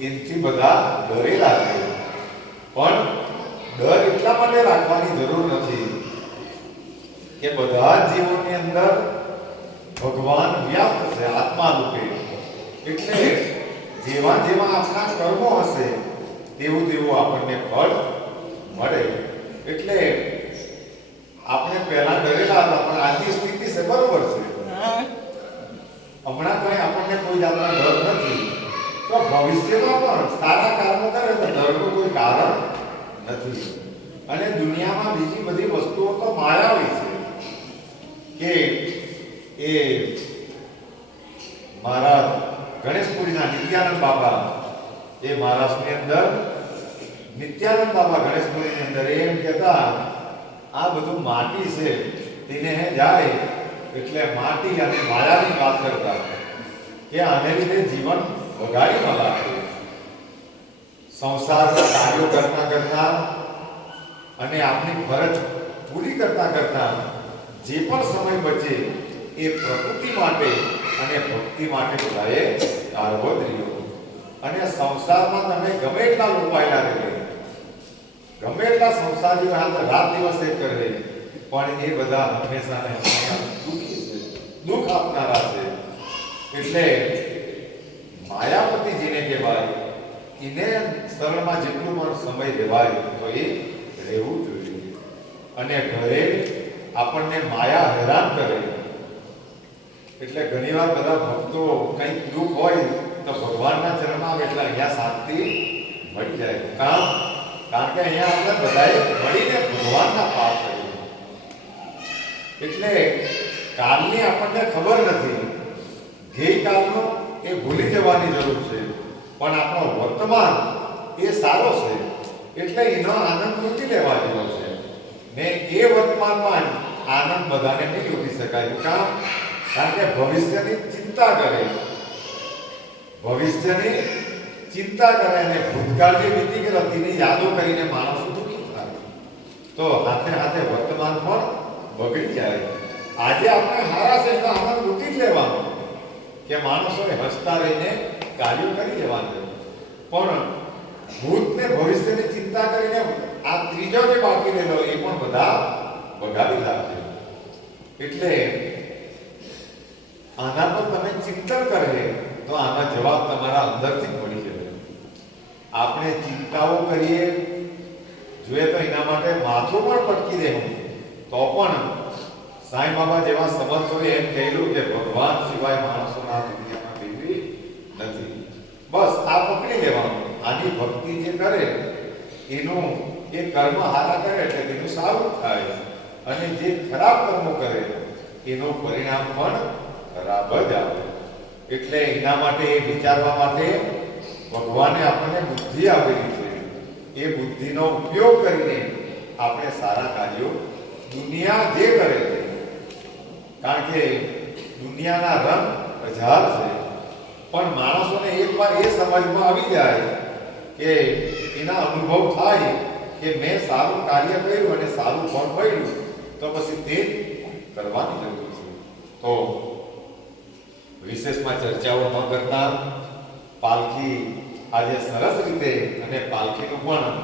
એનાથી બધા ડરેલા છે. પણ ડર એટલા માટે રાખવાની જરૂર નથી કે બધા જીવોની અંદર ભગવાન વ્યાપ્ત છે આત્મા રૂપે. એટલે જેવા જેવા આપણા કર્મો હશે તેવું તેવું આપણને ફળ મળે. એટલે આપણે પહેલા ડરેલા હતા પણ આજની સ્થિતિ છે બરોબર છે. હમણાં કઈ આપણને કોઈ જાતનો ડર નથી. તો ભવિષ્યમાં પણ સારા કર્મો કરે તો ડરનું કોઈ કારણ નથી. અને દુનિયામાં બીજી બધી વસ્તુઓ તો માયાવી છે કે એ મારા ગણેશપુરીના નિત્યાનંદ બાબા એ મહારાષ્ટ્રની અંદર નિત્યાનંદ બાબા ગણેશપુરીની અંદર એમ કહેતા આ બધું માટી છે તેને જાય એટલે માટી અને માયાની વાત કરતા કે આને લીધે જીવન વગાડી ન લાગે. સંસારના કાર્યો કરતા કરતા અને આપણી ફરજ પૂરી કરતા કરતા જે પણ સમય બચે એ પ્રકૃતિ માટે અને ભક્તિ માટે બધાએ કાઢવો જોઈએ. અને સંસારમાં તમે ગમે એટલા લોપાયેલા રહે, ગમે એટલા સંસારીઓ હાથ રાત દિવસ એક કરે, પણ એ બધા હંમેશા ને હંમેશા દુઃખી છે, દુઃખ આપનારા છે. એટલે માયાપતિ જેને કહેવાય એને શરણમાં જેટલું પણ સમય લેવાય તો એ રહેવું જોઈએ. અને ઘરે આપણને માયા હેરાન કરે એટલે ઘણીવાર બધા ભક્તો કંઈક દુઃખ હોય તો ભગવાનના ચરણમાં આવે એટલે અહીંયા શાંતિ મળી જાય. કારણ કે અહીંયા આપણે બધાએ મળીને ભગવાનના પાપ કરીએ. એટલે કાલની આપણને ખબર નથી, ગઈકાલનો એ ભૂલી જવાની જરૂર છે, પણ આપણો વર્તમાન એ સારો છે એટલે એનો આનંદ લૂંટી લેવા જેવો છે. ને એ વર્તમાનમાં આનંદ બધાને નહીં લૂંટી શકાય. કારણ કે ભવિષ્યની ચિંતા કરે, ભવિષ્યની ચિંતા કરે અને ભૂતકાળ જે વીતી ગયેલો તેની યાદો કરીને માણસો દુઃખી થાય તો હાથે હાથે વર્તમાન પણ બગડી જાય. આજે આપણે હારા છે તો આનંદ લૂંટી જ લેવાનો કે માણસોને હસતા રહીને કાર્યો કરી લેવાનું. પણ ભૂતને ભવિષ્યની ચિંતા કરીને આ ત્રીજો જે બાકી રહેલો એ પણ બધા બગાડી લાગશે. એટલે આના પર તમે ચિંતન કરે તો આના જવાબ તમારા અંદરથી જ મળી જશે. આપણે ચિંતાઓ કરીએ જોઈએ તો એના માટે માથું પણ પટકી દેવું તો પણ સાંઈ બાબા જેવા સમર્થોએ એમ કહેલું કે ભગવાન સિવાય માણસોના દુનિયામાં બીજી નથી. બસ આ પકડી લેવાનું. આની ભક્તિ જે કરે એનું એ કર્મ હારા કરે એટલે તેનું સારું થાય, અને જે ખરાબ કર્મો કરે એનું પરિણામ પણ ખરાબ જ આવે. એટલે એના માટે વિચારવા માટે ભગવાને આપણને બુદ્ધિ આપેલી છે. એ બુદ્ધિનો ઉપયોગ કરીને આપણે સારા કાર્યો દુનિયા જે કરે છે, કારણ કે દુનિયાના રંગ હજાર છે, પણ માણસોને એકવાર એ સમજમાં આવી જાય કે એના અનુભવ થાય કે મેં સારું કાર્ય કર્યું અને સારું ફળ મળ્યું તો પછી તે કરવાની જરૂર છે. તો વિશેષમાં ચર્ચાઓ ન કરતા પાલખી આજે સરસ રીતે અને પાલખીનું પણ